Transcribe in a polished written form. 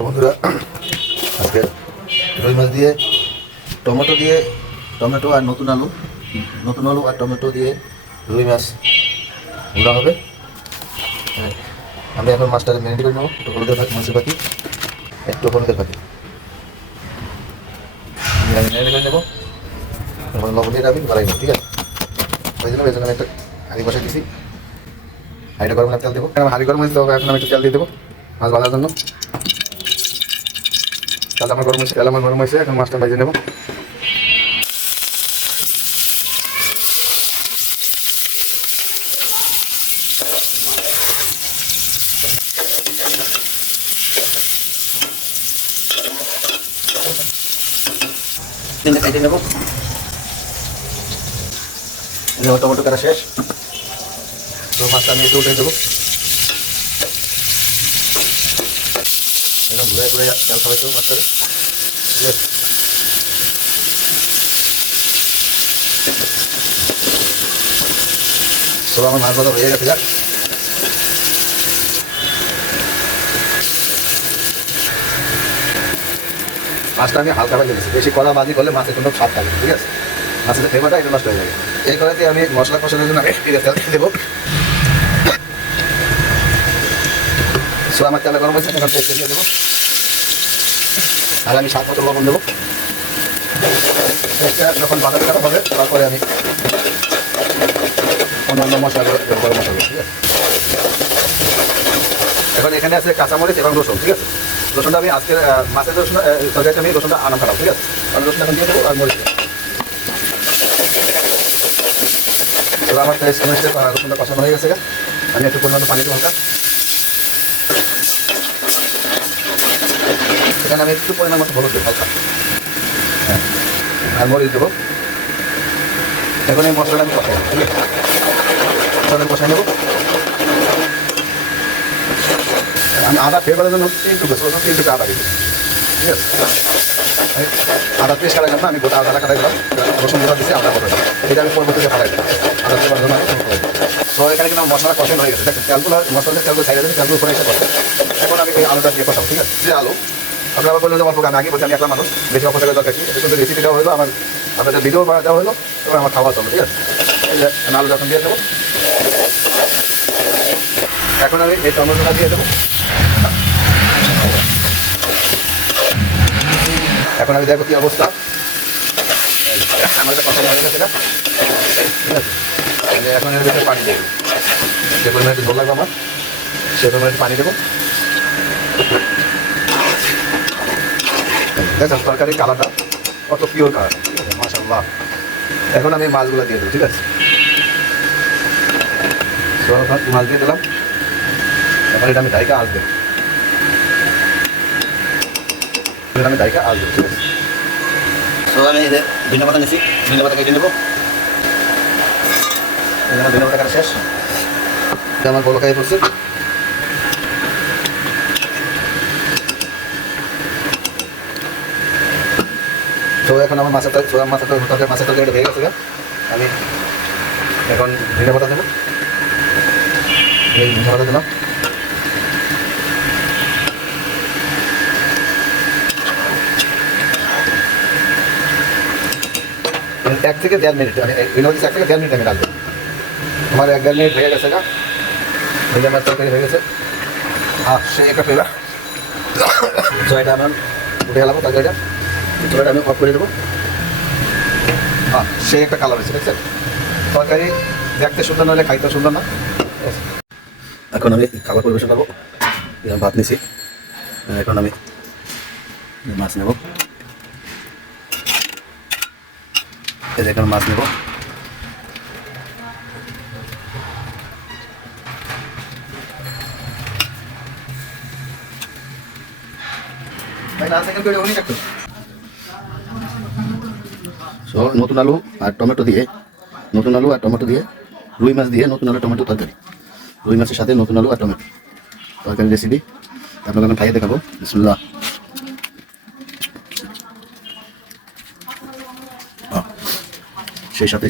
বন্ধুরা, আজকে রুই মাছ দিয়ে টমেটো আর নতুন আলু আর টমেটো দিয়ে রুই মাছ গুঁড়া হবে। আমি এখন মাছটাকে ম্যারিনেট করে নেবো। একটু হলুদের মাছের পাখি, একটু হলুদের পাখি আমি ম্যারিনেট করে নেবো। এখন লবণ দিয়ে রাখবি, বাড়াই নেব, ঠিক আছে? ওই জন্য আমি একটা হাঁড়ি বসাই দিছি। হাঁড়িটা গরম তেল দেবো। হাঁড়ি গরম হয়েছে, তবে এখন আমি একটু তেল দিয়ে দেবো মাছ ভাজার জন্য। তেল আমার গরম হয়েছে, এখন মাছটা ভেজে নেব। খাইতে নেব। টমেটো কাটা শেষ, তো মাছটা আমি একটু উঠে দেবো। এরকম ঘুরে ঘুরে তেল খাওয়াই দেবো মাছটাকে, ঠিক আছে? তো আমার মাছ ভাজা হয়ে গেছে। যাক, মাছটা আমি হালকা ভেজে দিয়েছি। বেশি কড়া বাজি করলে মাছের কোনো স্বাদ থাকে, ঠিক আছে? মাছের যে ফ্লেভারটা এটা নষ্ট হয়ে যাবে। এই কড়াইতে আমি মশলা কষানোর জন্য আমি তেল দিয়ে দেবো। সো আমার তেল গরম হয়েছে, এখন পেস্ট দিয়ে দেবো। আর আমি 7 বোতল লবণ দেবো। পেস্টটা যখন বাজারে করা হবে, তারপরে আমি অন্যান্য মশলাগুলো গরম মশলা, ঠিক আছে? এখন এখানে আছে কাঁচামরিচ এবং রসুন, ঠিক আছে? রসুনটা আমি আজকে মাছের রসুন তরকারিতে আমি রসুনটা আনাম খারাপ, ঠিক আছে? আমি রসুন এখন দিয়ে দেবো আর মরিচ। এবার আমার রসুনটা পছন্দ হয়ে গেছে। আমি একটু পরিমাণ পানি দেবো হালকা। এখানে আমি একটু পরিমাণ মতো হলুদ দেবো হালকা, হ্যাঁ, আর মরিচ দেবো। এখন এই মশলাটা আমি কষাই, ঠিক আছে? মশলাটা কষাই নেবো। আমি আদা ফ্লেভারের জন্য 3 টুকরো আদা দিচ্ছি, ঠিক আছে? আদা পেস্ট কাটাই না, আমি গোটা আদাটা কাটাই দিলাম। রসুন গোটা দিচ্ছি, আদা গোটা, এটা আমি পরবর্তীতে ফাটাই দিলাম আদা ফ্লেভারের জন্য। তো এখানে কিন্তু আমার মশলা কষানো হয়ে গেছে। দেখেন তেলগুলো, মশলা তেলগুলো সাইডে দিচ্ছি, তেলগুলো করে এসে কষা। এখন আমি এই আলুটা দিয়ে কষাবো, ঠিক আছে? যে আলু আপনারা আবার বললেন যে অল্প, আমি আগে বলছি আমি একলা মানুষ, বেশি অপচয় দরকার কি? এটা কিন্তু রেসিপি দেওয়া হলো, আমার আপনাদের ভিডিও দেওয়া হলো এবং আমার খাওয়া চলো, ঠিক আছে? এই যে আমি আলু যখন দিয়ে দেবো, এখন আমি এই টমেটোটা দিয়ে দেবো। এখন আমি দেখবো কি অবস্থা। আমার এটা পছন্দ হয়ে গেছে, ঠিক আছে? এখন এর ভিতরে পানি দেবো। যে পরিমাণে একটু ঝোল লাগবে আমার, সে পরিমাণে একটু পানি দেবো। দেখেন তরকারি কালারটা কত পিওর কালার, ঠিক আছে? মাশাআল্লাহ। এখন আমি মাছগুলো দিয়ে দেবো, ঠিক আছে? মাছ দিয়ে দিলাম। এখন এটা আমি ডাইকা আসবো, আমি ডাইকা আসবো, ঠিক আছে? তো আমি এই যে ধনিয়া পাতা নিচ্ছি, ধনিয়া পাতা কেটে নেবো। ধনিয়া পাতা কাটা শেষ, আমার বলো খাই পড়ছে। তো এখন আমার মাছের তরকারিটা ভেঙে গেছে। আমি এখন ধনিয়া পাতা দেবো, ধনিয়া পাতা দিলাম। এক থেকে 1.5 মিনিট আমি 1 থেকে 1.5 মিনিট আমি রাখবো। আমার 1-1.5 মিনিট হয়ে গেছে। ভেজে মাছ তরকারি হয়ে গেছে। সে একটা ফ্লেভার। তো এটা আমি উঠে গেলাম তরকারিটা, এটা আমি অফ করে দেবো। সে একটা কালার হয়েছে, দেখছেন? তরকারি দেখতে সুন্দর না হলে খাইতে সুন্দর না। এখন আমি খাবার পরিবেশন করবো। ভাত নিছি, এখন আমি মাছ নেব। এখন মাছ নেব। নতুন আলু আর টমেটো দিয়ে রুই মাছ দিয়ে নতুন আলু টমেটো তরকারি। রুই মাছের সাথে নতুন আলু আর টমেটো তরকারি রেসিপি আপনাদের খাইয়ে দেখাবো। বিসমিল্লাহ। সেই সাথে